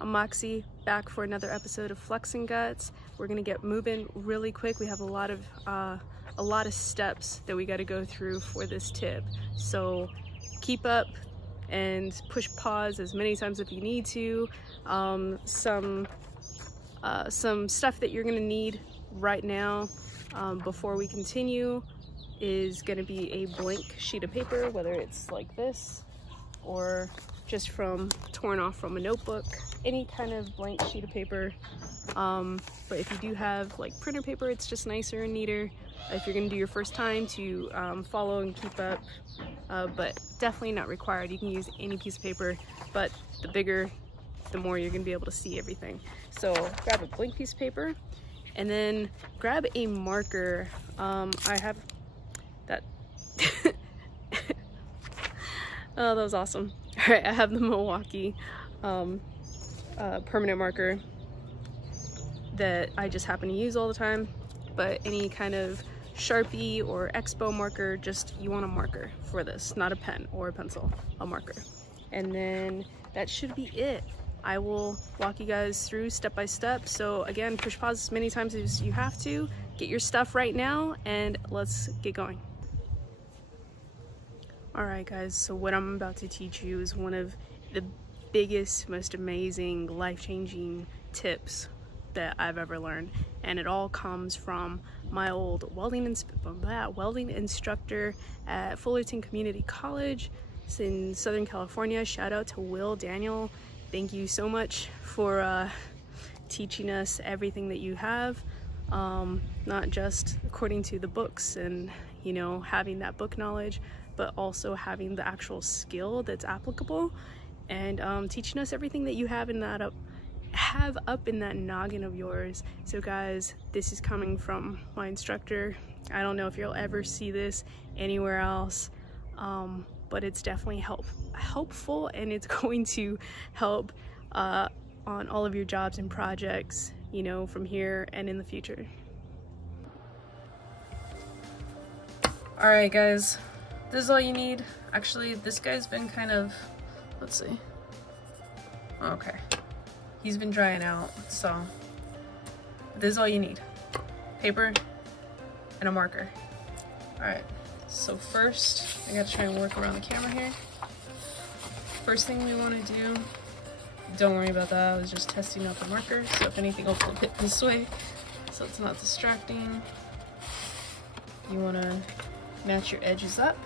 I'm Moxie, back for another episode of Flexing Guts. We're gonna get moving really quick. We have a lot of steps that we got to go through for this tip. So keep up and push pause as many times if you need to. Some stuff that you're gonna need right now before we continue is gonna be a blank sheet of paper, whether it's like this or just torn off from a notebook, any kind of blank sheet of paper. But if you do have like printer paper, it's just nicer and neater if you're gonna do your first time to follow and keep up, but definitely not required. You can use any piece of paper, but the bigger, the more you're gonna be able to see everything. So grab a blank piece of paper and then grab a marker. I have that. Oh, that was awesome. All right, I have the Milwaukee permanent marker that I just happen to use all the time, but any kind of Sharpie or Expo marker, just you want a marker for this, not a pen or a pencil, a marker. And then that should be it. I will walk you guys through step by step. So again, push pause as many times as you have to. Get your stuff right now and let's get going. All right guys, so what I'm about to teach you is one of the biggest, most amazing, life-changing tips that I've ever learned. And it all comes from my old welding instructor at Fullerton Community College. It's in Southern California. Shout out to Will Daniel. Thank you so much for teaching us everything that you have, not just according to the books and, you know, having that book knowledge, but also having the actual skill that's applicable, and teaching us everything that you have up in that noggin of yours. So guys, this is coming from my instructor. I don't know if you'll ever see this anywhere else, but it's definitely helpful, and it's going to help on all of your jobs and projects, you know, from here and in the future. All right guys, this is all you need. Actually, this guy's been kind of, let's see. Okay. He's been drying out, so this is all you need. Paper and a marker. All right, so first, I gotta try and work around the camera here. First thing we wanna do, don't worry about that, I was just testing out the marker, so if anything will flip it this way, so it's not distracting. You wanna match your edges up.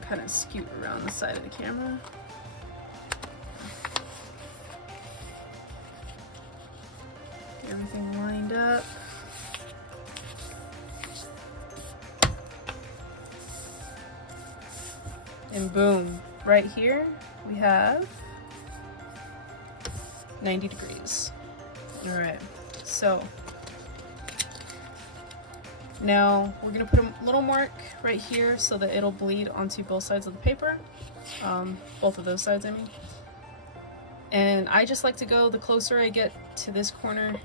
Kind of scoot around the side of the camera. Get everything lined up. And boom, right here we have 90 degrees. All right, so now we're gonna put a little mark right here so that it'll bleed onto both sides of the paper, both of those sides I mean. And I just like to go the closer I get to this corner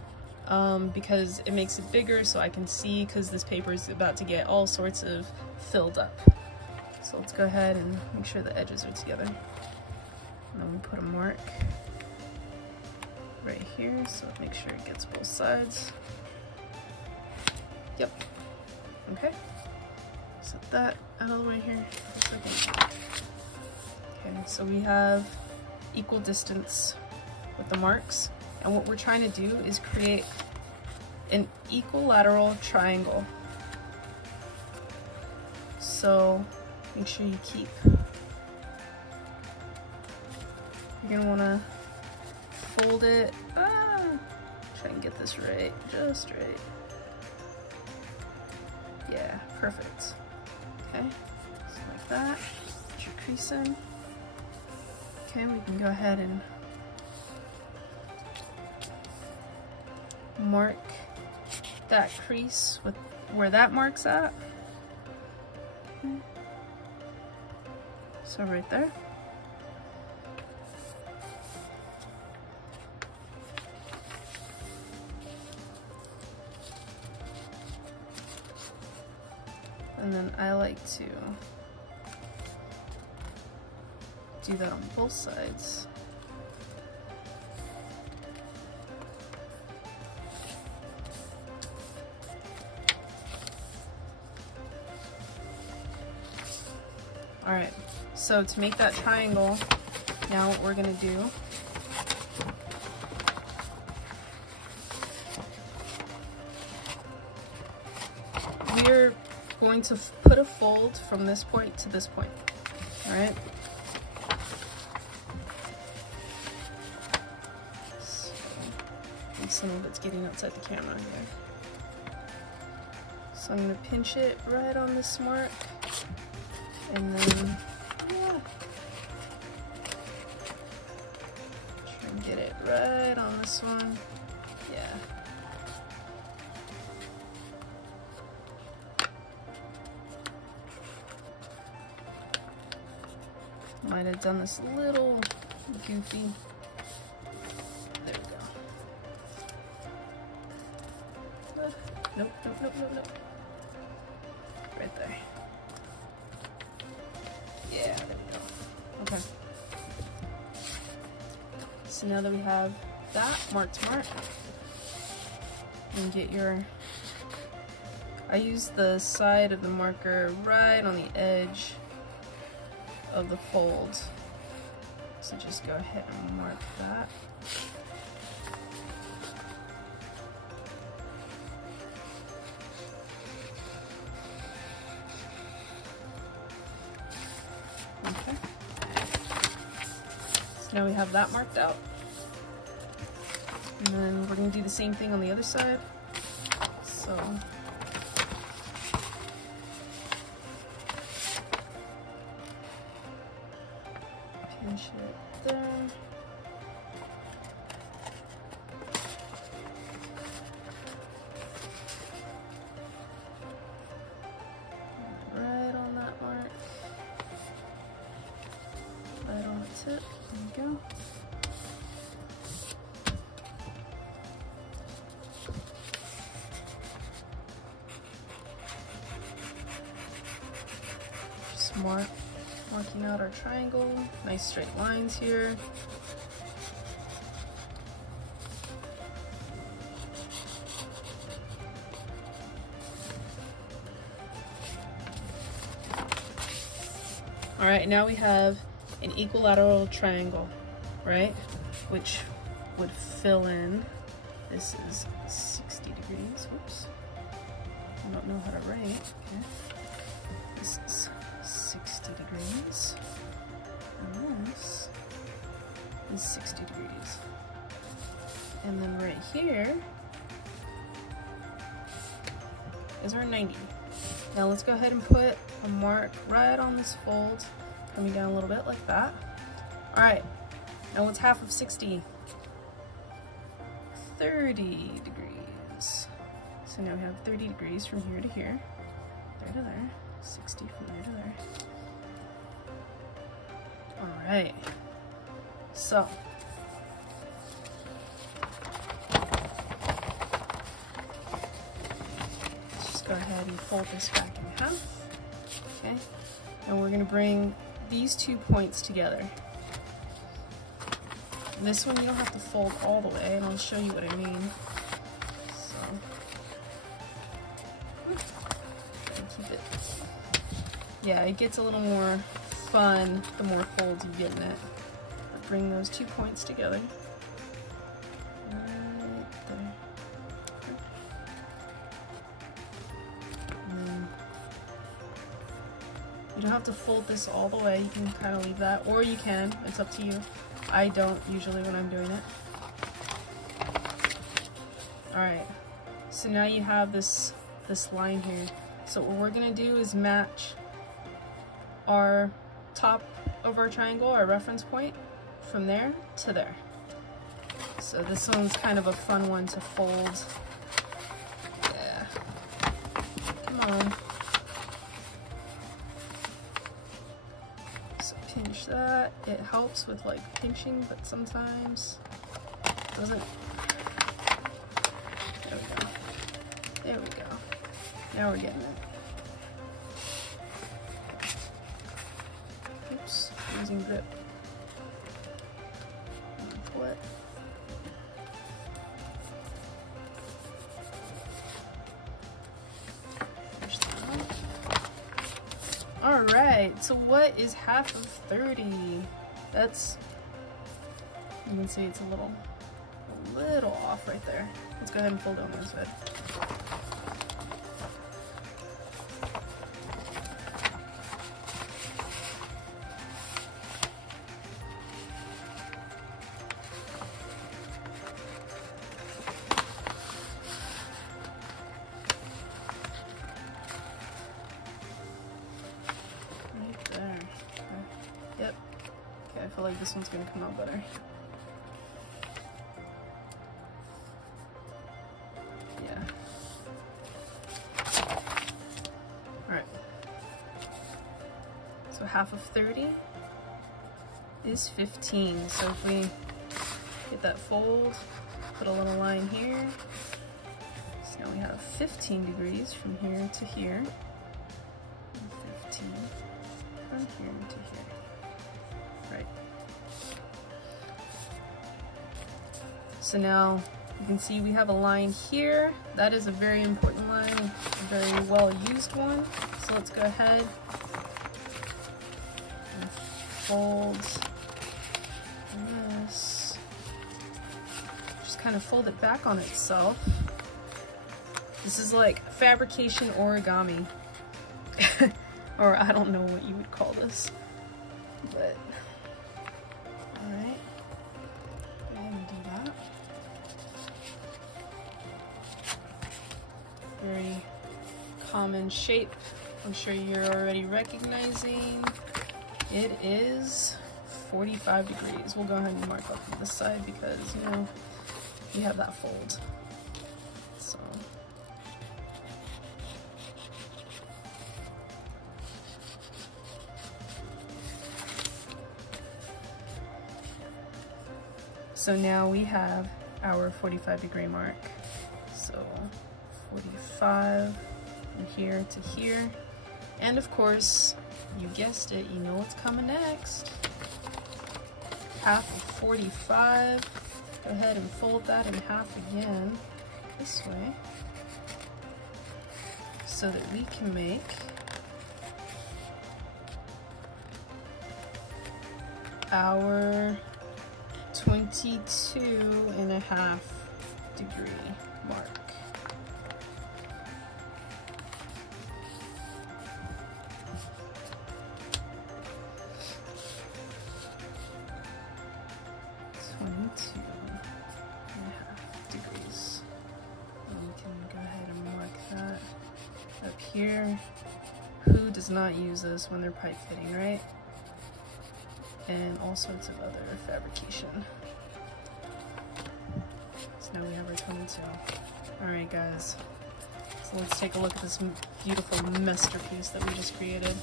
because it makes it bigger so I can see, because this paper is about to get all sorts of filled up. So let's go ahead and make sure the edges are together. And then we put a mark right here so make sure it gets both sides. Yep. Okay, set that out of the way here for a second. Okay, so we have equal distance with the marks, and what we're trying to do is create an equilateral triangle. So make sure you keep, you're gonna wanna fold it, try and get this right, just right. Yeah, perfect. Okay, so like that, put your crease in. Okay, we can go ahead and mark that crease with where that mark's at. Okay. So right there. And then I like to do that on both sides. Alright, so to make that triangle, now what we're gonna do we're going to put a fold from this point to this point. Alright? So, I think some of it's getting outside the camera here. So I'm going to pinch it right on this mark, and then, yeah, try and get it right on this one. Yeah. Might have done this a little goofy. There we go. Nope, nope, nope, nope, nope. Right there. Yeah, there we go. Okay. So now that we have that mark to mark, you can get your, I use the side of the marker right on the edge of the fold. So just go ahead and mark that. Okay. So now we have that marked out. And then we're going to do the same thing on the other side. So pinch it there. Right on that mark. Right on the tip. There we go. Just marking out our triangle. Nice straight lines here. All right, now we have an equilateral triangle, right? Which would fill in, this is 60 degrees, whoops. I don't know how to write, okay. This is 60 degrees, and this is 60 degrees. And then right here is our 90. Now let's go ahead and put a mark right on this fold, coming down a little bit like that. All right, now what's half of 60? 30 degrees. So now we have 30 degrees from here to here, there to there, 60 from there to there. All right, so just go ahead and fold this back in half. Okay, and we're gonna bring these 2 points together. This one you don't have to fold all the way, and I'll show you what I mean. So, keep it. Yeah, it gets a little more fun the more folds you get in it. But bring those 2 points together. Right there. And then you don't have to fold this all the way. You can kind of leave that, or you can. It's up to you. I don't usually when I'm doing it. Alright, so now you have this line here. So what we're gonna do is match our top of our triangle, our reference point, from there to there. So this one's kind of a fun one to fold. Yeah. Come on. Pinch that. It helps with like pinching, but sometimes it doesn't. There we go. There we go. Now we're getting it. Oops, losing grip. Pull it. All Alright, so what is half of 30? That's, you can see it's a little off right there. Let's go ahead and fold it on this side. I feel like this one's gonna come out better. Yeah. Alright. So half of 30 is 15. So if we get that fold, put a little line here. So now we have 15 degrees from here to here. 15 from here to here. Right. So now you can see we have a line here. That is a very important line, a very well used one. So let's go ahead and fold this. Just kind of fold it back on itself. This is like fabrication origami. Or I don't know what you would call this. But alright. Very common shape. I'm sure you're already recognizing. It is 45 degrees. We'll go ahead and mark up on this side because, you know, we have that fold. So now we have our 45-degree mark. So 45 from here to here. And of course, you guessed it, you know what's coming next. Half of 45. Go ahead and fold that in half again, this way, so that we can make our 22.5 degree mark. Degrees. And we can go ahead and mark that up here. Who does not use this when they're pipe fitting, right? And all sorts of other fabrication. So now we have our 22. Alright guys, so let's take a look at this beautiful masterpiece that we just created.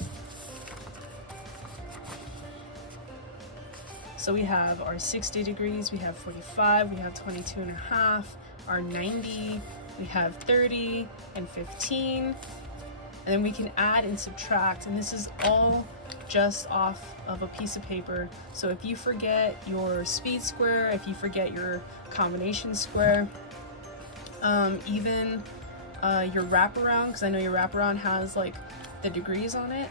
So we have our 60 degrees, we have 45, we have 22.5, our 90, we have 30 and 15, and then we can add and subtract, and this is all just off of a piece of paper. So if you forget your speed square, if you forget your combination square, even your wraparound, because I know your wraparound has like the degrees on it,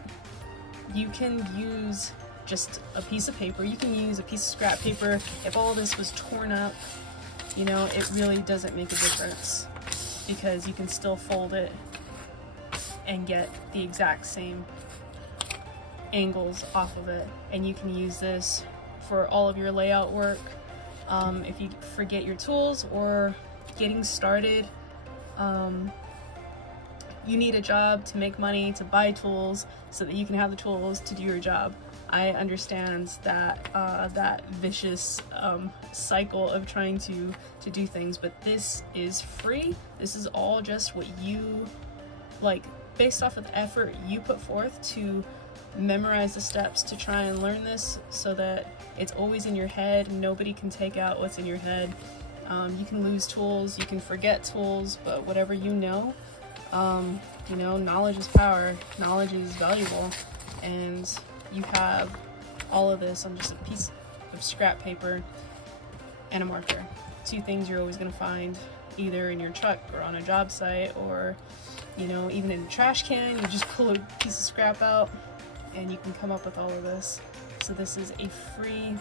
you can use just a piece of paper. You can use a piece of scrap paper. If all this was torn up, you know, it really doesn't make a difference because you can still fold it and get the exact same angles off of it. And you can use this for all of your layout work. If you forget your tools or getting started, you need a job to make money, to buy tools so that you can have the tools to do your job. I understand that that vicious cycle of trying to do things, but this is free. This is all just what you, like, based off of the effort you put forth to memorize the steps to try and learn this so that it's always in your head. Nobody can take out what's in your head. You can lose tools, you can forget tools, but whatever you know, knowledge is power, knowledge is valuable, and you have all of this on just a piece of scrap paper and a marker. Two things you're always going to find either in your truck or on a job site, or, you know, even in a trash can. You just pull a piece of scrap out and you can come up with all of this. So this is a free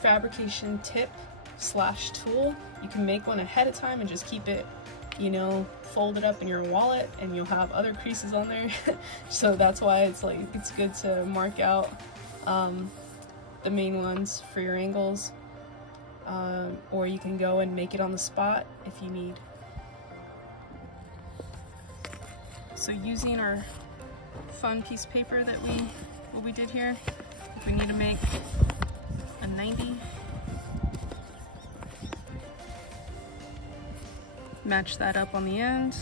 fabrication tip slash tool. You can make one ahead of time and just keep it, you know, fold it up in your wallet, and you'll have other creases on there. So that's why it's like, it's good to mark out the main ones for your angles, or you can go and make it on the spot if you need. So using our fun piece of paper that we did here, if we need to make a 90, match that up on the end.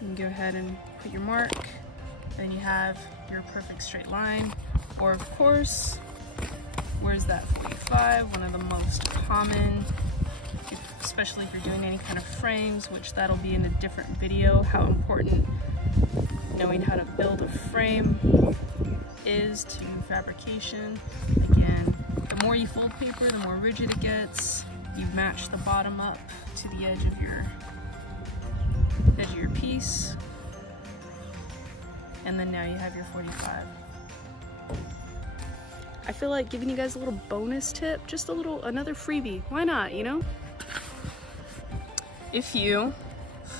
You can go ahead and put your mark, and you have your perfect straight line. Or of course, where's that 45? One of the most common, especially if you're doing any kind of frames, which that'll be in a different video, how important knowing how to build a frame is to fabrication. Again, the more you fold paper, the more rigid it gets. You match the bottom up to the edge of your piece, and then now you have your 45. I feel like giving you guys a little bonus tip, just another freebie. Why not, you know? If you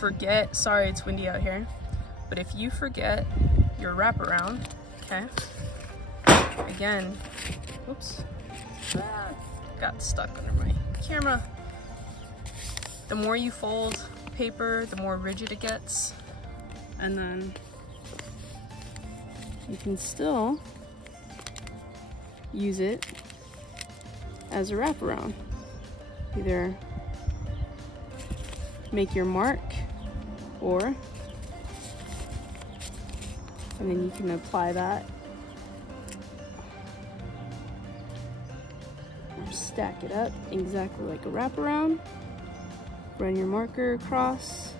forget, sorry it's windy out here, but if you forget your wraparound, okay? Again, whoops, that got stuck under my camera. The more you fold paper, the more rigid it gets, and then you can still use it as a wraparound. Either make your mark, and then you can apply that or stack it up exactly like a wraparound. Run your marker across,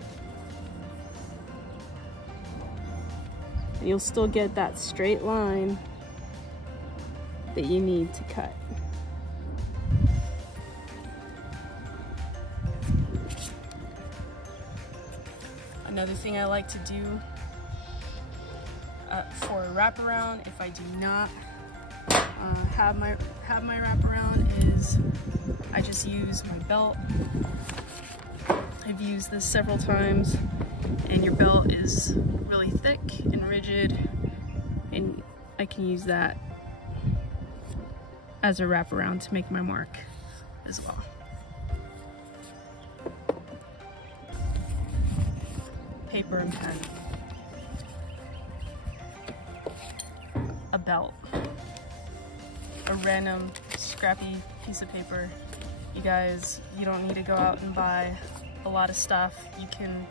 and you'll still get that straight line that you need to cut. Another thing I like to do for a wraparound, if I do not have my wraparound, is I just use my belt. I've used this several times, and your belt is really thick and rigid, and I can use that as a wraparound to make my mark as well. Paper and pen. A belt. A random scrappy piece of paper. You guys, you don't need to go out and buy a lot of stuff. You can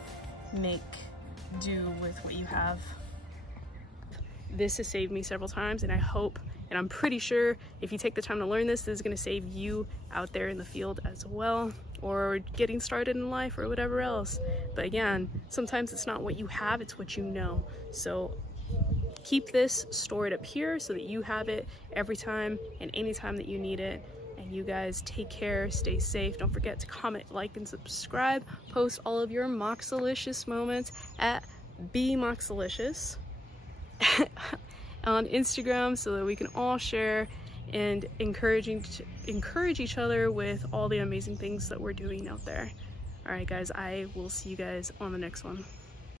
make do with what you have. This has saved me several times, and I hope, and I'm pretty sure, if you take the time to learn this, this is going to save you out there in the field as well, or getting started in life, or whatever else. But again, sometimes it's not what you have, it's what you know. So keep this stored up here so that you have it every time and anytime that you need it. And you guys take care, stay safe. Don't forget to comment, like, and subscribe. Post all of your MOXILICIOUS moments at @BeMoxilicious on Instagram, so that we can all share and encourage each other with all the amazing things that we're doing out there. All right, guys, I will see you guys on the next one.